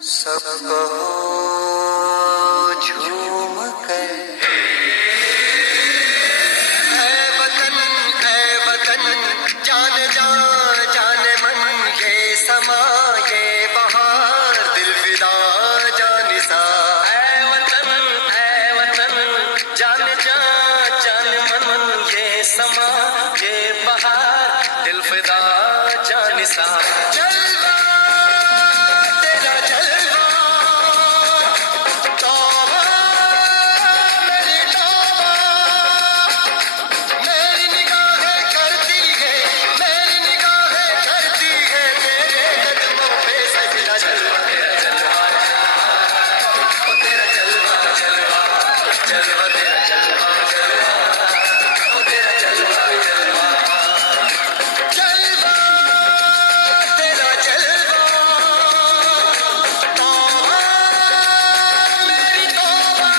सब कहो झूम कर, ऐ वतन जान जान जान मन, ये समा ये बहार दिल फिदा जानिसा। ऐ वतन जान जान जान मन, ये समा ये बहार दिल फिदा जानिसा। जलवा तेरा जलवा, तौबा मेरी तौबा, मेरी निगाहें करती है, मेरी निगाहें करती है तेरे कदमों पे सजदा। जलवा तेरा जलवा, ओ तेरा जलवा जलवा जलवा, तेरा जलवा जलवा, ओ तेरा जलवा जलवा। जलवा तेरा जलवा, तौबा मेरी तौबा।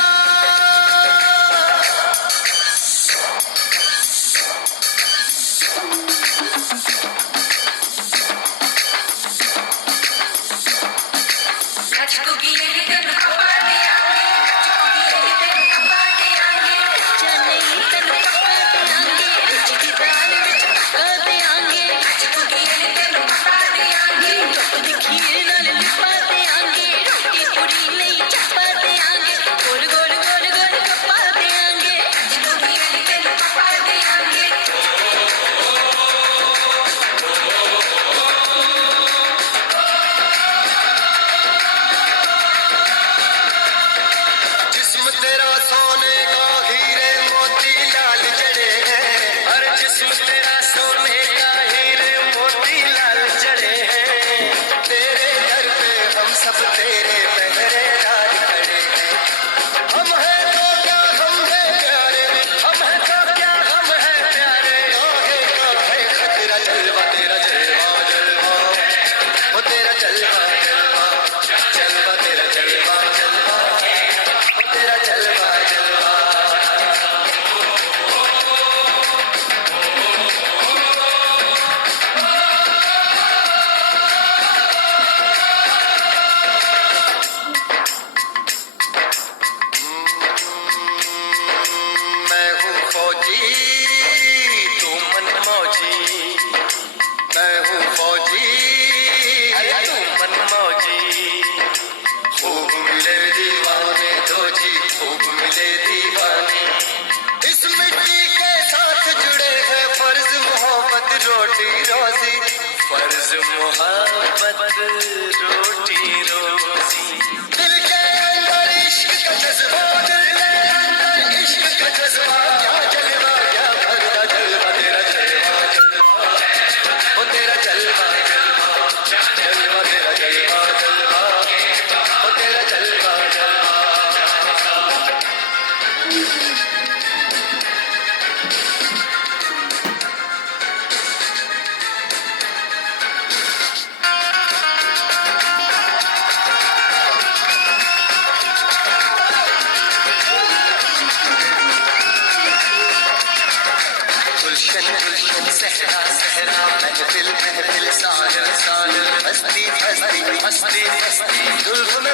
जिस्म तेरा सोने का हीरे मोती लाल जड़े हैं, हर जिस्म तेरा सोने का हीरे मोती लाल जड़े हैं। तेरे दर पे हम सब तेरे पहरेदार खड़े हैं। हम हैं तो क्या हम हैं प्यारे, हम हैं तो क्या हम हैं प्यारे। आगे का है खतरा, जलवा तेरा जलवा जलवा, ओ तेरा जलवा जलवा जलवा, तेरा जलवा जलवा, तेरा जलवा जलवा। मैं हूँ फौजी तू मन मौजी, मैं हूँ फौजी तू मन मौजी। खूब मिले दीवाने दो जी, खूब मिले दीवाने। इस मिट्टी के साथ जुड़े हैं फर्ज मोहब्बत रोटी रोजी, फर्ज मोहब्बत रोटी रोजी। दिल के अंदर इश्क का जज्बा, दिल के अंदर इश्क का जज्बा। क्या जलवा क्या भरदा जलवा, तेरा जलवा जलवा, ओ तेरा जलवा जलवा जलवा, तेरा जलवा जलवा, ओ तेरा जलवा जलवा। गुलशन गुलशन सहरा सहरा, महफिल महफिल साहिल साहिल, हस्ती हस्ती हस्ती हस्ती, दुल्हन